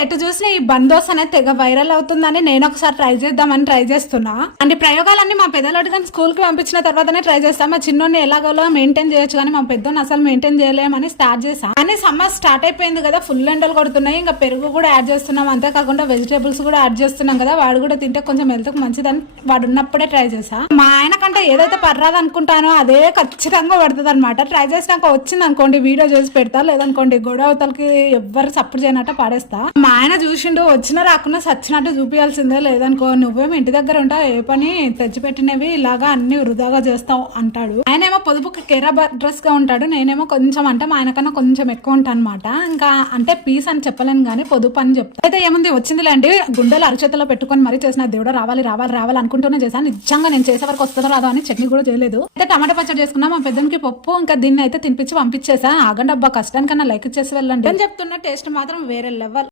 ఎటు చూసిన ఈ బందోస్ అనేది తెగ వైరల్ అవుతుందని నేను ఒకసారి ట్రై చేద్దామని ట్రై చేస్తున్నా. అంటే ప్రయోగాలన్నీ మా పెద్దలోటి కానీ స్కూల్ కి పంపించిన తర్వాతనే ట్రై చేస్తాం. మా చిన్నోని ఎలాగోలో మెయింటైన్ చేయొచ్చు కానీ మా పెద్దోని అసలు మెయింటైన్ చేయలేమని స్టార్ట్ చేసాం. కానీ సమ్మర్ స్టార్ట్ అయిపోయింది కదా, ఫుల్ ఎండలు కొడుతున్నాయి. ఇంకా పెరుగు కూడా యాడ్ చేస్తున్నాం, అంతేకాకుండా వెజిటేబుల్స్ కూడా యాడ్ చేస్తున్నాం కదా, వాడు కూడా తింటే కొంచెం హెల్త్ కు మంచిదని వాడు ఉన్నప్పుడే ట్రై చేసా. మా ఆయన కంటే ఏదైతే పర్రాదు అనుకుంటానో అదే ఖచ్చితంగా పడుతుంది అనమాట. ట్రై చేసినాక వచ్చింది అనుకోండి వీడియో చేసి పెడతా, లేదనుకోండి గొడవతలకి ఎవ్వరు సపోర్ట్ చేయనట్టు పాడేస్తా. మా ఆయన చూసిండు వచ్చినా రాకుండా సచ్చినట్టు చూపించాల్సిందే, లేదనుకో నువ్వేమో ఇంటి దగ్గర ఉంటావు ఏ పని తెచ్చిపెట్టినవి ఇలాగా అన్ని వృధాగా చేస్తావు అంటాడు. ఆయనేమో పొదుపుకి కేరా డ్రెస్ గా ఉంటాడు, నేనేమో కొంచెం అంటే మా ఆయన కన్నా కొంచెం ఎక్కువ ఉంటాను అనమాట. ఇంకా అంటే పీస్ అని చెప్పలేను కానీ పొదుపు అని చెప్తా. అయితే ఏముంది వచ్చిందిలేండి, గుండెలు అరచేతలో పెట్టుకొని మరీ చేసిన దేవుడు రావాలి రావాలి రావాలి అనుకుంటూనే చేశాను. నిజంగా నేను చేసే వరకు వస్తుందో రాదో అని చట్నీ కూడా చేయలేదు. అయితే టమాటా పచ్చడి చేసుకున్నా, మా పెద్దనికి పప్పు, ఇంకా దీన్ని అయితే తినిపించి పంపించేసా. ఆగండి అబ్బా, కష్టానికన్నా లైక్ చేసి వెళ్ళండి అని చెప్తున్న టేస్ట్ మాత్రం వేరే లెవెల్.